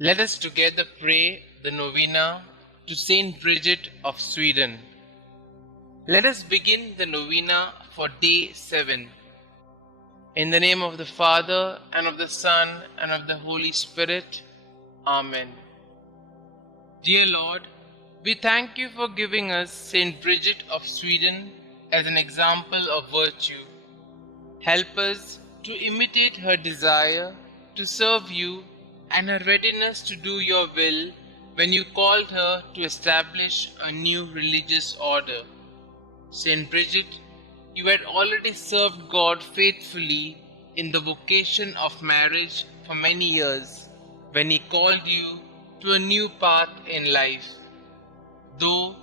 Let us together pray the Novena to St Brigid of Sweden. Let us begin the Novena for day 7. In the name of the Father, and of the Son, and of the Holy Spirit. Amen. Dear Lord, we thank you for giving us St Brigid of Sweden as an example of virtue. Help us to imitate her desire to serve you and her readiness to do your will when you called her to establish a new religious order. St. Bridget, you had already served God faithfully in the vocation of marriage for many years when He called you to a new path in life. Though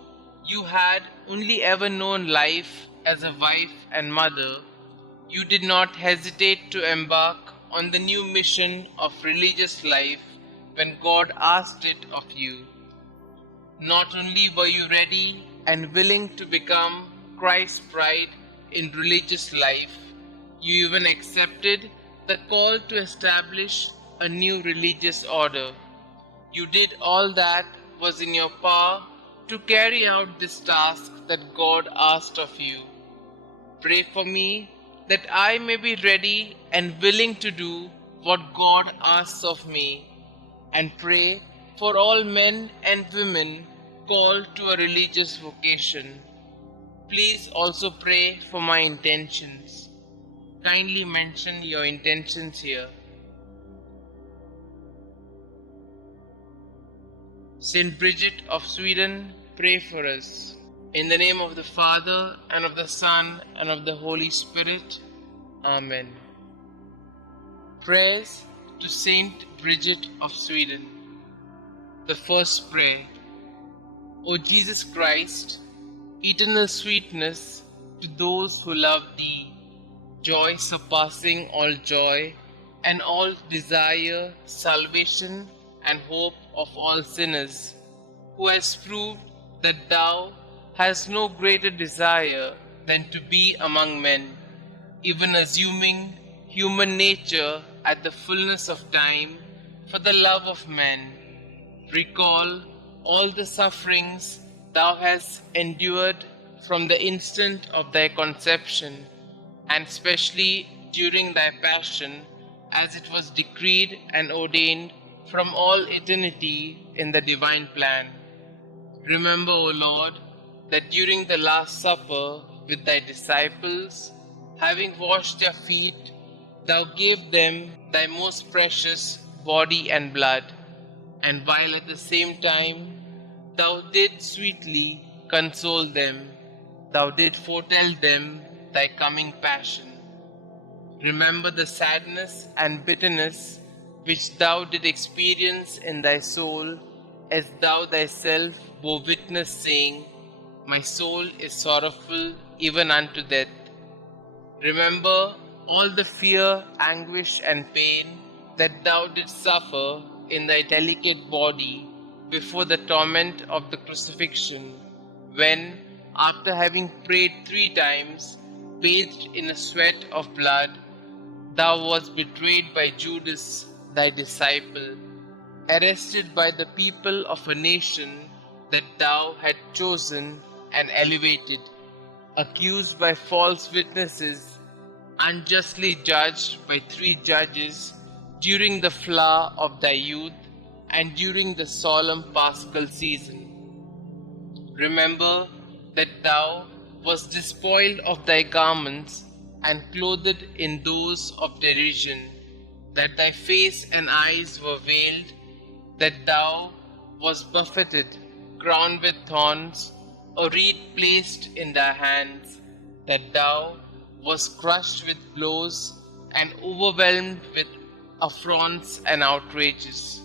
you had only ever known life as a wife and mother, you did not hesitate to embark on the new mission of religious life when God asked it of you. Not only were you ready and willing to become Christ's bride in religious life, you even accepted the call to establish a new religious order. You did all that was in your power to carry out this task that God asked of you. Pray for me that I may be ready and willing to do what God asks of me, and pray for all men and women called to a religious vocation. Please also pray for my intentions. Kindly mention your intentions here. St. Brigid of Sweden, pray for us. In the name of the Father, and of the Son, and of the Holy Spirit. Amen. Prayers to Saint Brigid of Sweden. The first prayer. O Jesus Christ, eternal sweetness to those who love Thee, joy surpassing all joy, and all desire, salvation, and hope of all sinners, who has proved that Thou hast no greater desire than to be among men, even assuming human nature at the fullness of time for the love of men. Recall all the sufferings Thou hast endured from the instant of Thy conception, and especially during Thy passion, as it was decreed and ordained from all eternity in the divine plan. Remember, O Lord, that during the Last Supper with Thy disciples, having washed their feet, Thou gave them Thy most precious body and blood, and while at the same time Thou did sweetly console them, Thou did foretell them Thy coming passion. Remember the sadness and bitterness which Thou did experience in Thy soul, as Thou Thyself bore witness, saying, My soul is sorrowful even unto death. Remember all the fear, anguish, and pain that Thou didst suffer in Thy delicate body before the torment of the crucifixion, when, after having prayed 3 times, bathed in a sweat of blood, Thou wast betrayed by Judas, Thy disciple, arrested by the people of a nation that Thou had chosen and elevated, accused by false witnesses, unjustly judged by 3 judges during the flower of Thy youth and during the solemn Paschal season. Remember that Thou wast despoiled of Thy garments and clothed in those of derision, that Thy face and eyes were veiled, that Thou wast buffeted, crowned with thorns, a reed placed in Thy hands, that Thou wast crushed with blows and overwhelmed with affronts and outrages.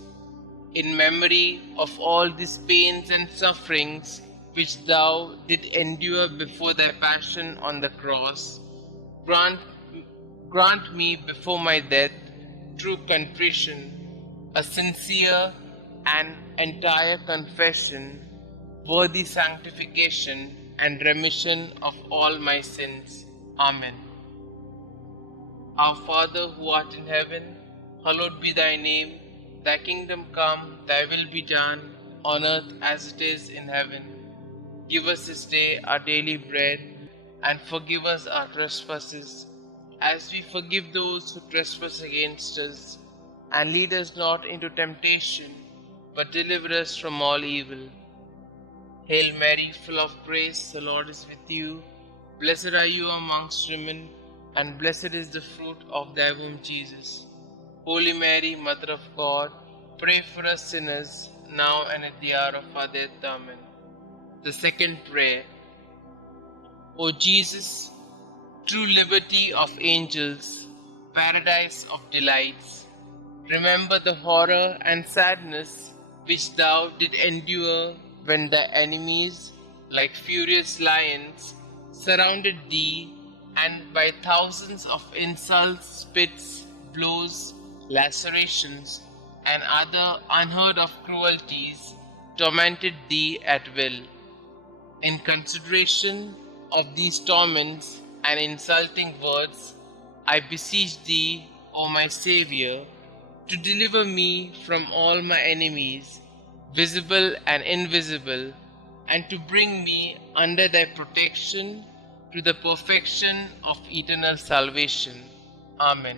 In memory of all these pains and sufferings which Thou did endure before Thy passion on the cross, grant me before my death true contrition, a sincere and entire confession, worthy sanctification and remission of all my sins. Amen. Our Father who art in heaven, hallowed be Thy name. Thy kingdom come, thy will be done, on earth as it is in heaven. Give us this day our daily bread, and forgive us our trespasses, as we forgive those who trespass against us. And lead us not into temptation, but deliver us from all evil. Hail Mary, full of grace, the Lord is with you. Blessed are you amongst women, and blessed is the fruit of thy womb, Jesus. Holy Mary, Mother of God, pray for us sinners, now and at the hour of our death. Amen. The second prayer. O Jesus, true liberty of angels, paradise of delights, remember the horror and sadness which thou did endure when thy enemies, like furious lions, surrounded thee, and by thousands of insults, spits, blows, lacerations, and other unheard of cruelties tormented thee at will. In consideration of these torments and insulting words, I beseech thee, O my Xavier, to deliver me from all my enemies, visible and invisible, and to bring me under thy protection to the perfection of eternal salvation. Amen.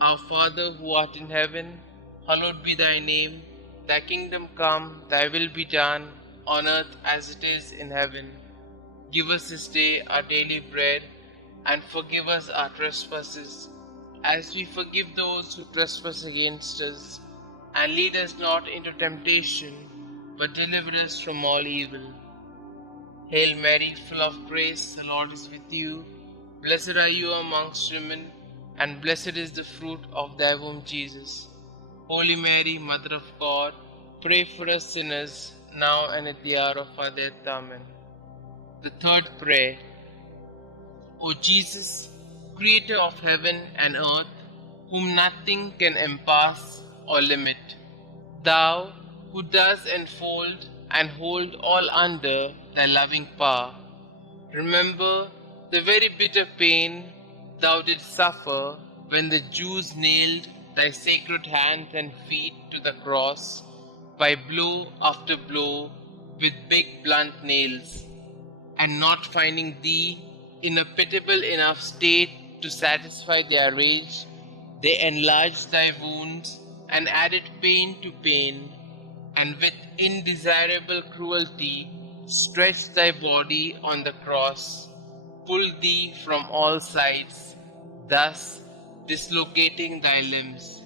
Our Father who art in heaven, hallowed be thy name. Thy kingdom come, thy will be done, on earth as it is in heaven. Give us this day our daily bread, and forgive us our trespasses, as we forgive those who trespass against us. And lead us not into temptation, but deliver us from all evil. Hail Mary, full of grace, the Lord is with you. Blessed are you amongst women, and blessed is the fruit of thy womb, Jesus. Holy Mary, Mother of God, pray for us sinners, now and at the hour of our death. Amen. The third prayer. O Jesus, Creator of heaven and earth, whom nothing can encompass or limit, thou who dost enfold and hold all under thy loving power, remember the very bitter pain thou didst suffer when the Jews nailed thy sacred hands and feet to the cross by blow after blow with big blunt nails, and not finding thee in a pitiable enough state to satisfy their rage, they enlarged thy wounds and added pain to pain, and with indesirable cruelty stretched thy body on the cross, pulled thee from all sides, thus dislocating thy limbs.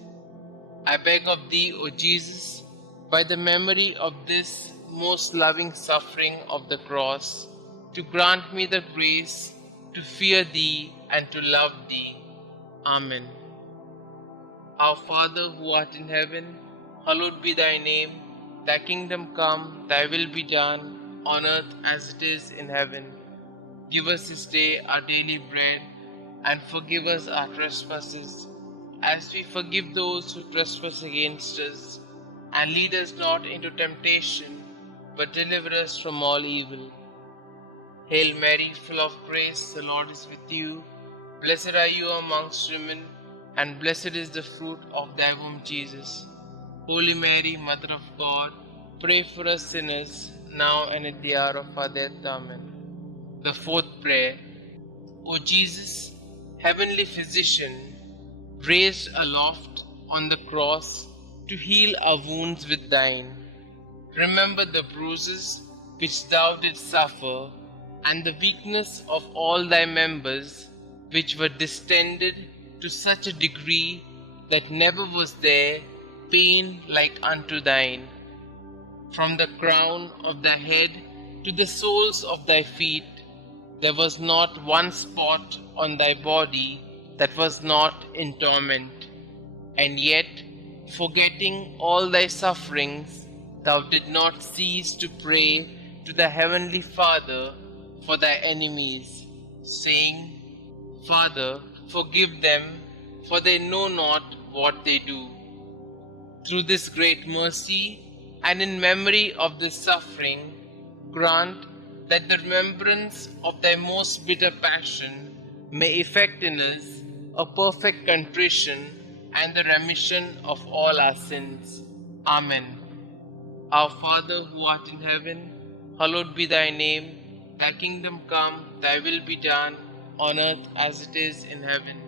I beg of thee, O Jesus, by the memory of this most loving suffering of the cross, to grant me the grace to fear thee and to love thee. Amen. Our Father who art in heaven, hallowed be thy name. Thy kingdom come, thy will be done, on earth as it is in heaven. Give us this day our daily bread, and forgive us our trespasses, as we forgive those who trespass against us. And lead us not into temptation, but deliver us from all evil. Hail Mary, full of grace, the Lord is with you. Blessed are you amongst women, and blessed is the fruit of thy womb, Jesus. Holy Mary, Mother of God, pray for us sinners, now and at the hour of our death. Amen. The fourth prayer. O Jesus, heavenly physician, raised aloft on the cross to heal our wounds with thine, remember the bruises which thou didst suffer, and the weakness of all thy members, which were distended to such a degree that never was there pain like unto thine. From the crown of thy head to the soles of thy feet, there was not one spot on thy body that was not in torment. And yet, forgetting all thy sufferings, thou did not cease to pray to the heavenly Father for thy enemies, saying, Father, forgive them, for they know not what they do. Through this great mercy, and in memory of this suffering, grant that the remembrance of thy most bitter passion may effect in us a perfect contrition and the remission of all our sins. Amen. Our Father who art in heaven, hallowed be thy name. Thy kingdom come, thy will be done, on earth as it is in heaven.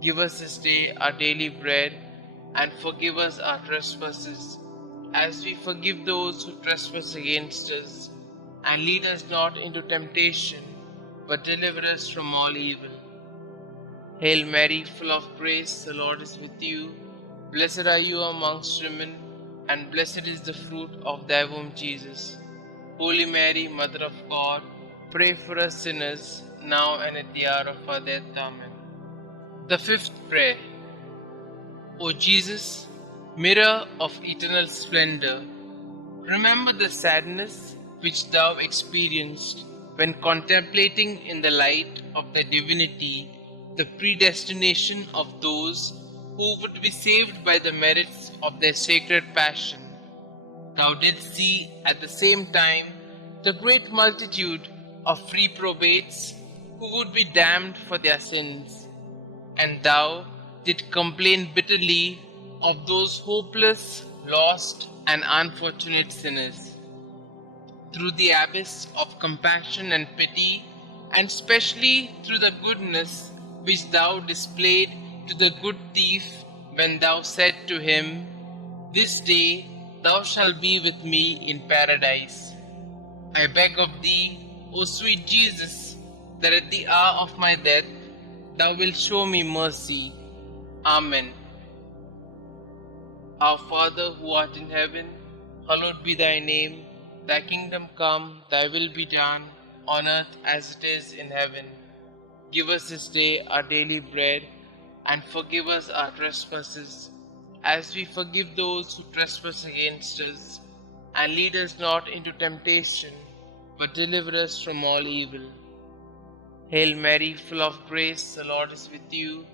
Give us this day our daily bread, and forgive us our trespasses, as we forgive those who trespass against us. And lead us not into temptation, but deliver us from all evil. Hail Mary, full of grace, the Lord is with you. Blessed are you amongst women, and blessed is the fruit of thy womb, Jesus. Holy Mary, Mother of God, pray for us sinners, now and at the hour of our death. Amen. The fifth prayer. O Jesus, mirror of eternal splendor, remember the sadness which thou experienced when contemplating in the light of thy divinity the predestination of those who would be saved by the merits of their sacred passion. Thou didst see at the same time the great multitude of reprobates who would be damned for their sins, and thou didst complain bitterly of those hopeless, lost, and unfortunate sinners. Through the abyss of compassion and pity, and specially through the goodness which thou displayed to the good thief when thou said to him, "This day thou shalt be with me in paradise," I beg of thee, O sweet Jesus, that at the hour of my death thou wilt show me mercy. Amen. Our Father who art in heaven, hallowed be thy name. Thy kingdom come, thy will be done, on earth as it is in heaven. Give us this day our daily bread, and forgive us our trespasses, as we forgive those who trespass against us. And lead us not into temptation, but deliver us from all evil. Hail Mary, full of grace, the Lord is with you.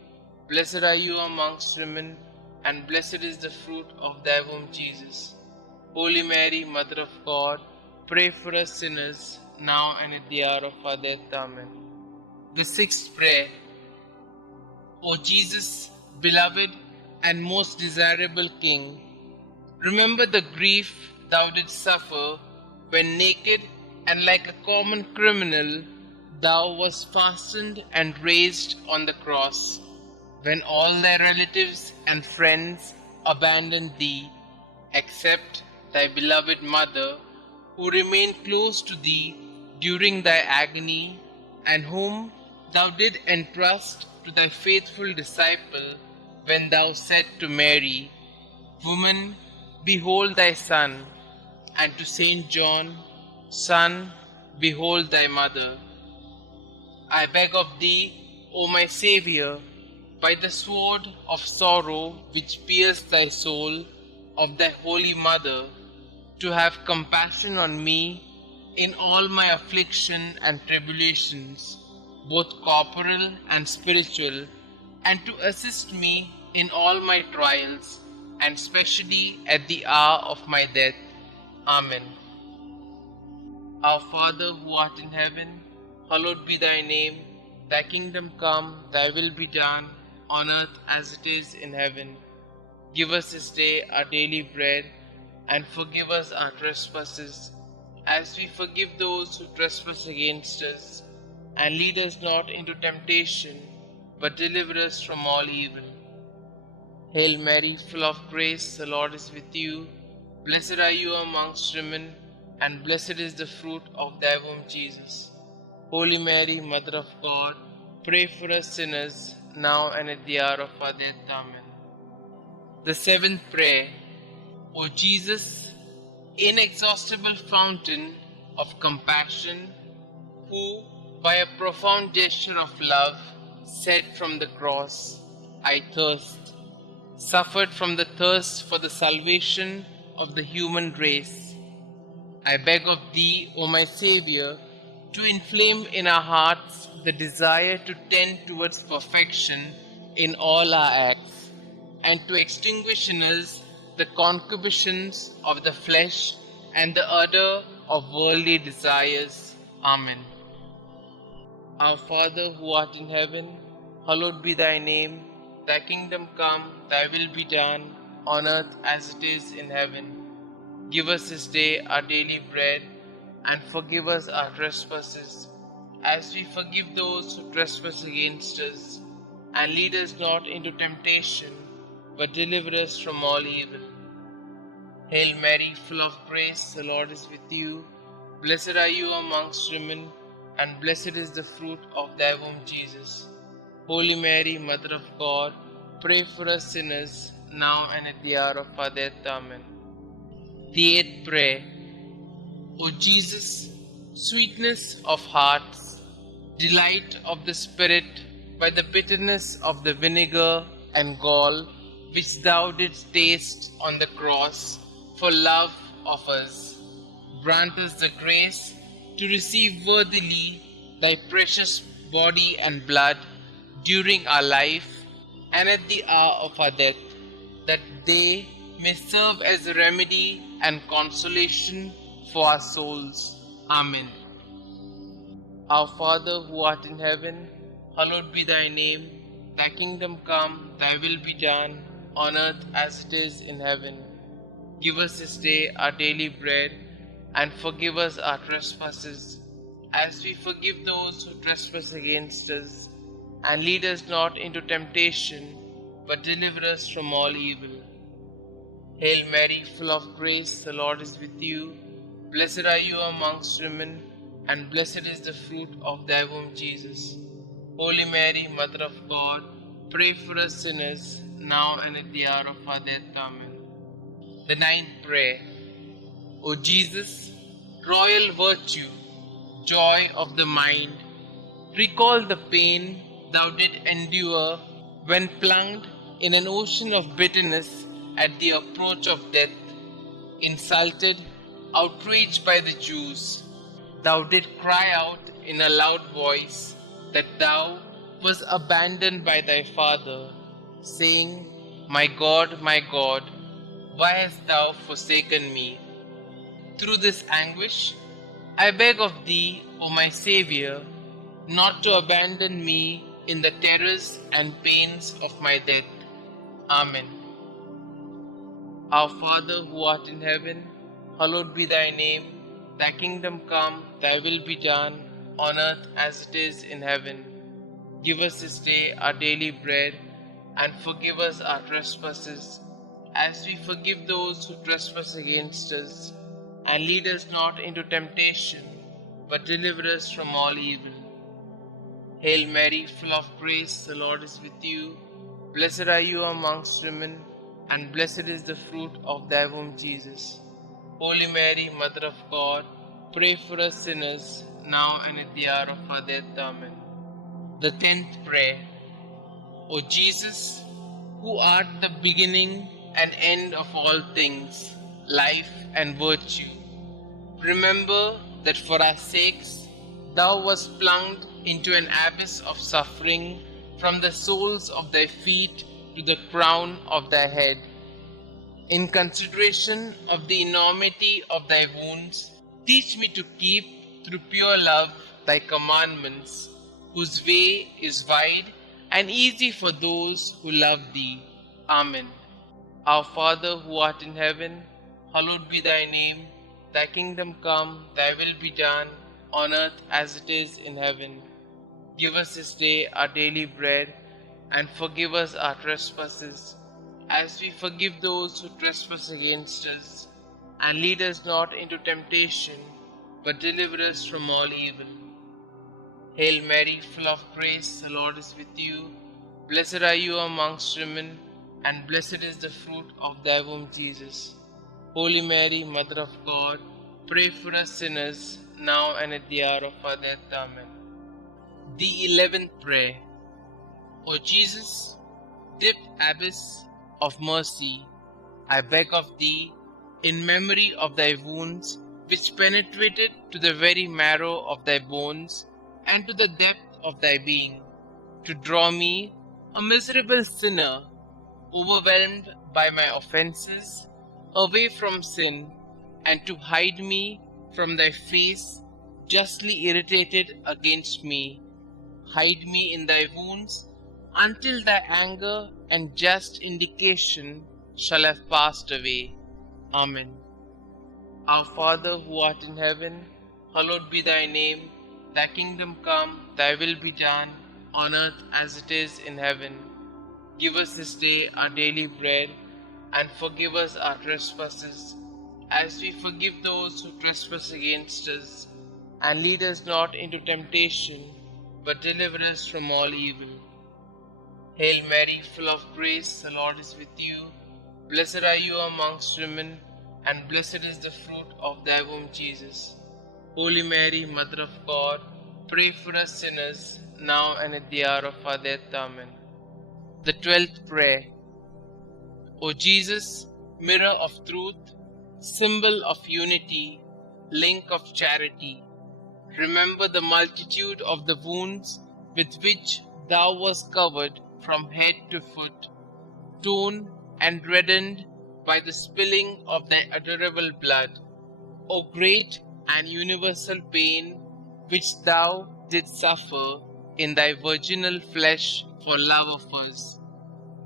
Blessed are you amongst women, and blessed is the fruit of thy womb, Jesus. Holy Mary, Mother of God, pray for us sinners, now and at the hour of our death. Amen. The sixth prayer. O Jesus, beloved and most desirable King, remember the grief thou didst suffer when naked and like a common criminal thou wast fastened and raised on the cross, when all thy relatives and friends abandoned thee, except thy beloved mother, who remained close to thee during thy agony, and whom thou did entrust to thy faithful disciple when thou said to Mary, "Woman, behold thy son," and to Saint John, "Son, behold thy mother." I beg of thee, O my Xavier, by the sword of sorrow which pierced thy soul, of thy holy mother, to have compassion on me in all my affliction and tribulations, both corporal and spiritual, and to assist me in all my trials, and specially at the hour of my death. Amen. Our Father who art in heaven, hallowed be thy name. Thy kingdom come, thy will be done, on earth as it is in heaven. Give us this day our daily bread, and forgive us our trespasses, as we forgive those who trespass against us. And lead us not into temptation, but deliver us from all evil. Hail Mary, full of grace, the Lord is with you. Blessed are you amongst women, and blessed is the fruit of thy womb, Jesus. Holy Mary, Mother of God, pray for us sinners, now and at the hour of our death. Amen. The seventh prayer. O Jesus, inexhaustible fountain of compassion, who, by a profound gesture of love, said from the cross, "I thirst," suffered from the thirst for the salvation of the human race. I beg of thee, O my Saviour, to inflame in our hearts the desire to tend towards perfection in all our acts, and to extinguish in us the concupiscence of the flesh and the ardor of worldly desires. Amen. Our Father who art in heaven, hallowed be thy name. Thy kingdom come, thy will be done, on earth as it is in heaven. Give us this day our daily bread, and forgive us our trespasses, as we forgive those who trespass against us. And lead us not into temptation, but deliver us from all evil. Hail Mary, full of grace, the Lord is with you. Blessed are you amongst women, and blessed is the fruit of thy womb, Jesus. Holy Mary, Mother of God, pray for us sinners, now and at the hour of our death. Amen. The eighth prayer. O Jesus, sweetness of hearts, delight of the Spirit, by the bitterness of the vinegar and gall which thou didst taste on the cross for love of us, grant us the grace to receive worthily thy precious body and blood during our life and at the hour of our death, that they may serve as a remedy and consolation for our souls. Amen. Our Father who art in heaven, hallowed be thy name. Thy kingdom come, thy will be done, on earth as it is in heaven. Give us this day our daily bread, and forgive us our trespasses, as we forgive those who trespass against us. And lead us not into temptation, but deliver us from all evil. Hail Mary, full of grace, the Lord is with you. Blessed are you amongst women, and blessed is the fruit of thy womb, Jesus. Holy Mary, Mother of God, pray for us sinners, now and at the hour of our death. Amen. The ninth prayer. O Jesus, royal virtue, joy of the mind, recall the pain thou didst endure when plunged in an ocean of bitterness at the approach of death, insulted, outraged by the Jews. Thou didst cry out in a loud voice that thou wast abandoned by thy Father, saying, my God, why hast thou forsaken me? Through this anguish, I beg of thee, O my Xavier, not to abandon me in the terrors and pains of my death. Amen. Our Father who art in heaven, hallowed be thy name. Thy kingdom come, thy will be done, on earth as it is in heaven. Give us this day our daily bread, and forgive us our trespasses, as we forgive those who trespass against us. And lead us not into temptation, but deliver us from all evil. Hail Mary, full of grace, the Lord is with you. Blessed are you amongst women, and blessed is the fruit of thy womb, Jesus. Holy Mary, Mother of God, pray for us sinners, now and at the hour of our death. Amen. The 10th prayer. O Jesus, who art the beginning and end of all things, life and virtue, remember that for our sakes thou wast plunged into an abyss of suffering, from the soles of thy feet to the crown of thy head. In consideration of the enormity of thy wounds, teach me to keep, through pure love, thy commandments, whose way is wide and easy for those who love thee. Amen. Our Father who art in heaven, hallowed be thy name. Thy kingdom come, thy will be done, on earth as it is in heaven. Give us this day our daily bread, and forgive us our trespasses, as we forgive those who trespass against us. And lead us not into temptation, but deliver us from all evil. Hail Mary, full of grace, the Lord is with you. Blessed are you amongst women, and blessed is the fruit of thy womb, Jesus. Holy Mary, Mother of God, pray for us sinners, now and at the hour of our death. Amen. The 11th prayer. O Jesus, deep abyss of mercy, I beg of thee, in memory of thy wounds, which penetrated to the very marrow of thy bones and to the depth of thy being, to draw me, a miserable sinner, overwhelmed by my offenses, away from sin, and to hide me from thy face, justly irritated against me. Hide me in thy wounds, until thy anger and just indication shall have passed away. Amen. Our Father who art in heaven, hallowed be thy name. Thy kingdom come, thy will be done, on earth as it is in heaven. Give us this day our daily bread, and forgive us our trespasses, as we forgive those who trespass against us. And lead us not into temptation, but deliver us from all evil. Hail Mary, full of grace, the Lord is with you. Blessed are you amongst women, and blessed is the fruit of thy womb, Jesus. Holy Mary, Mother of God, pray for us sinners, now and at the hour of our death. Amen. The 12th Prayer. O Jesus, mirror of truth, symbol of unity, link of charity, remember the multitude of the wounds with which thou wast covered from head to foot, torn and reddened by the spilling of thy adorable blood. O great and universal pain which thou didst suffer in thy virginal flesh for love of us.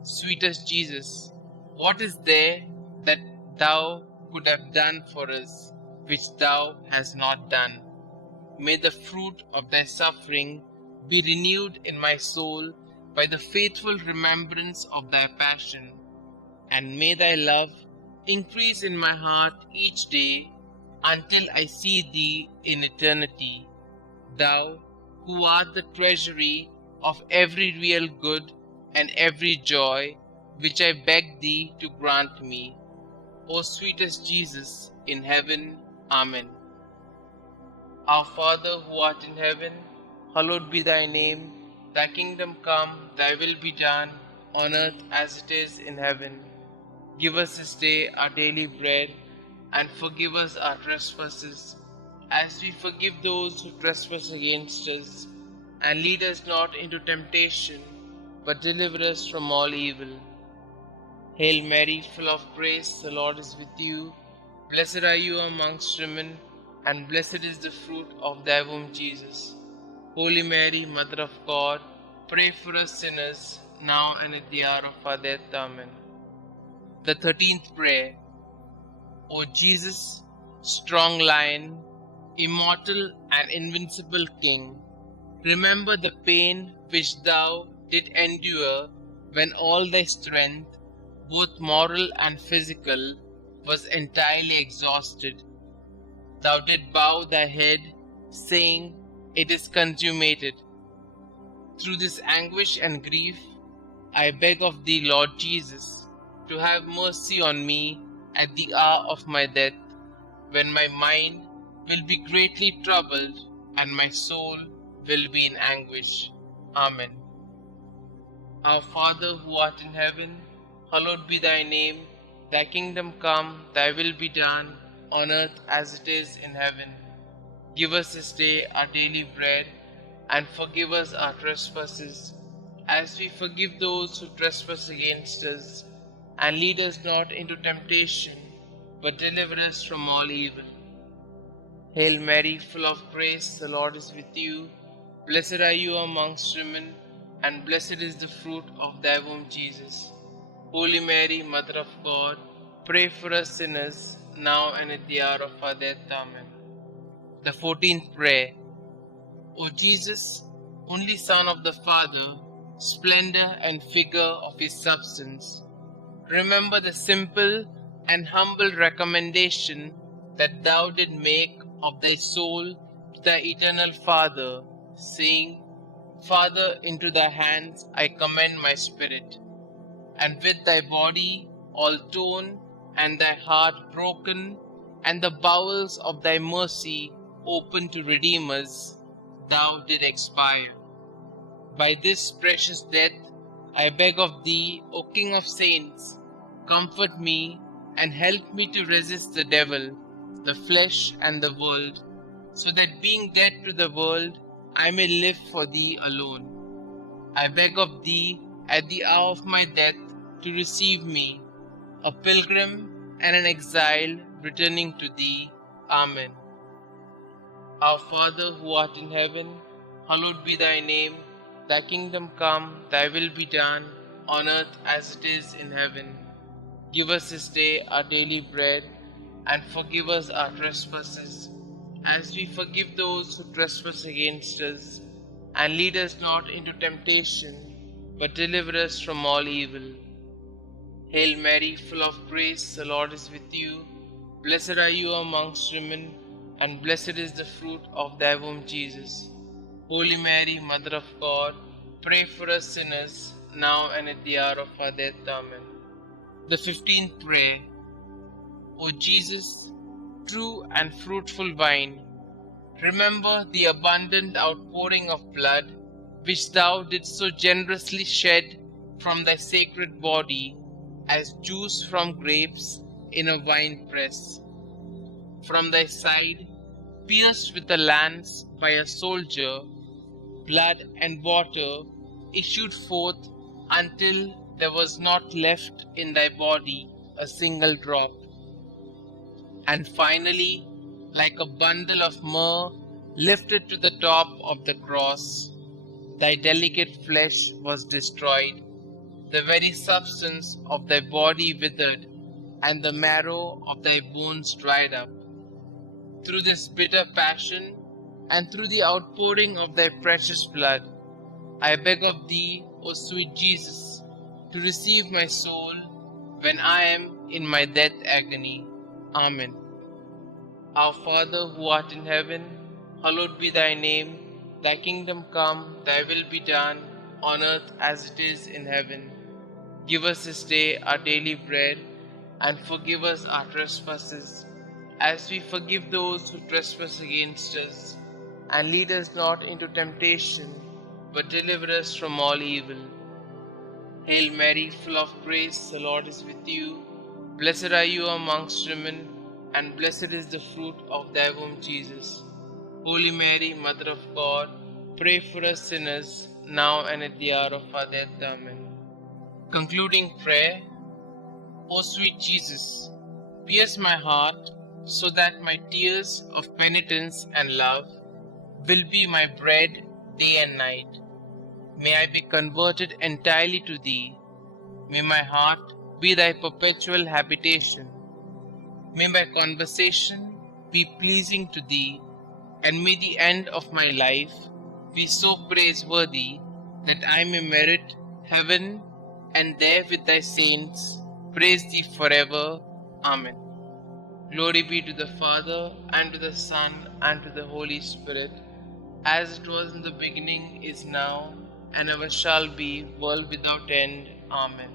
Sweetest Jesus, what is there that thou could have done for us, which thou hast not done? May the fruit of thy suffering be renewed in my soul by the faithful remembrance of thy passion, and may thy love increase in my heart each day until I see thee in eternity, thou who art the treasury of every real good and every joy, which I beg thee to grant me. O sweetest Jesus in heaven. Amen. Our Father who art in heaven, hallowed be thy name. Thy kingdom come, thy will be done, on earth as it is in heaven. Give us this day our daily bread, and forgive us our trespasses, as we forgive those who trespass against us. And lead us not into temptation, but deliver us from all evil. Hail Mary, full of grace, the Lord is with you. Blessed are you amongst women, and blessed is the fruit of thy womb, Jesus. Holy Mary, Mother of God, pray for us sinners, now and at the hour of our death. Amen. The 13th Prayer. O Jesus, strong Lion, immortal and invincible King, remember the pain which thou didst endure when all thy strength, both moral and physical, was entirely exhausted. Thou didst bow thy head, saying, "It is consummated." Through this anguish and grief, I beg of thee, Lord Jesus, to have mercy on me at the hour of my death, when my mind will be greatly troubled and my soul will be in anguish. Amen. Our Father who art in heaven, hallowed be thy name. Thy kingdom come, thy will be done, on earth as it is in heaven. Give us this day our daily bread, and forgive us our trespasses, as we forgive those who trespass against us. And lead us not into temptation, but deliver us from all evil. Hail Mary, full of grace, the Lord is with you. Blessed are you amongst women, and blessed is the fruit of thy womb, Jesus. Holy Mary, Mother of God, pray for us sinners, now and at the hour of our death. Amen. The 14th Prayer. O Jesus, only Son of the Father, splendor and figure of his substance, remember the simple and humble recommendation that thou did make of thy soul to thy eternal Father, saying, "Father, into thy hands I commend my spirit." And with thy body all torn, and thy heart broken, and the bowels of thy mercy open to redeem us, thou did expire. By this precious death, I beg of thee, O King of saints, comfort me and help me to resist the devil, the flesh, and the world, so that being dead to the world, I may live for thee alone. I beg of thee, at the hour of my death, to receive me, a pilgrim and an exile returning to thee. Amen. Our Father who art in heaven, hallowed be thy name. Thy kingdom come, thy will be done, on earth as it is in heaven. Give us this day our daily bread, and forgive us our trespasses, as we forgive those who trespass against us. And lead us not into temptation, but deliver us from all evil. Hail Mary, full of grace, the Lord is with you. Blessed are you amongst women, and blessed is the fruit of thy womb, Jesus. Holy Mary, Mother of God, pray for us sinners, now and at the hour of our death. Amen. The 15th prayer. O Jesus, true and fruitful vine, remember the abundant outpouring of blood which thou didst so generously shed from thy sacred body as juice from grapes in a wine press. From thy side, pierced with a lance by a soldier, blood and water issued forth until there was not left in thy body a single drop. And finally, like a bundle of myrrh lifted to the top of the cross, thy delicate flesh was destroyed, the very substance of thy body withered, and the marrow of thy bones dried up. Through this bitter passion, and through the outpouring of thy precious blood, I beg of thee, O sweet Jesus, to receive my soul when I am in my death agony. Amen. Our Father who art in heaven, hallowed be thy name. Thy kingdom come, thy will be done, on earth as it is in heaven. Give us this day our daily bread, and forgive us our trespasses, as we forgive those who trespass against us. And lead us not into temptation, but deliver us from all evil. Hail Mary, full of grace, the Lord is with you. Blessed are you amongst women, and blessed is the fruit of thy womb, Jesus. Holy Mary, Mother of God, pray for us sinners, now and at the hour of our death. Amen. Concluding prayer. O sweet Jesus, pierce my heart, so that my tears of penitence and love will be my bread day and night. May I be converted entirely to thee. May my heart be thy perpetual habitation. May my conversation be pleasing to thee, and may the end of my life be so praiseworthy that I may merit heaven, and there with thy saints praise thee forever. Amen. Glory be to the Father, and to the Son, and to the Holy Spirit, as it was in the beginning, is now, and ever shall be, world without end. Amen.